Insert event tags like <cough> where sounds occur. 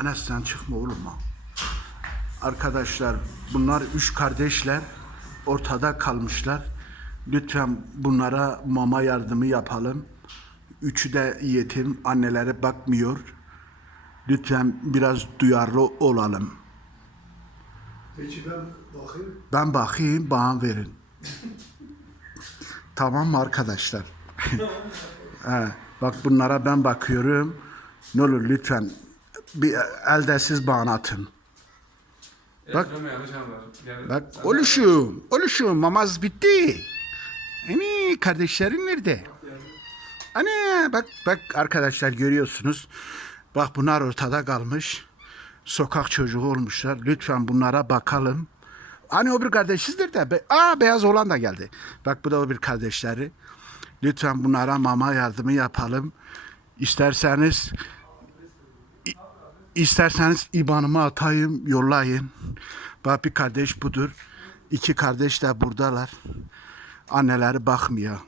Enes sen çıkma oğlum ha. Arkadaşlar bunlar üç kardeşler ortada kalmışlar. Lütfen bunlara mama yardımı yapalım. Üçü de yetim, anneleri bakmıyor. Lütfen biraz duyarlı olalım. Peki ben bakayım. Ben bakayım, bana verin. tamam mı arkadaşlar? <laughs> He, bak bunlara ben bakıyorum. Ne olur lütfen bir elde siz bana atın. Bak. Bak. oluşum, oluşum mamaz bitti. Hani kardeşlerin nerede? Ana bak bak arkadaşlar görüyorsunuz. Bak bunlar ortada kalmış. Sokak çocuğu olmuşlar. Lütfen bunlara bakalım. Hani o bir kardeşiz nerede? Be Aa beyaz olan da geldi. Bak bu da o bir kardeşleri. Lütfen bunlara mama yardımı yapalım. İsterseniz isterseniz ibanımı atayım, yollayın. Bak bir kardeş budur. İki kardeş de buradalar. Anneleri bakmıyor.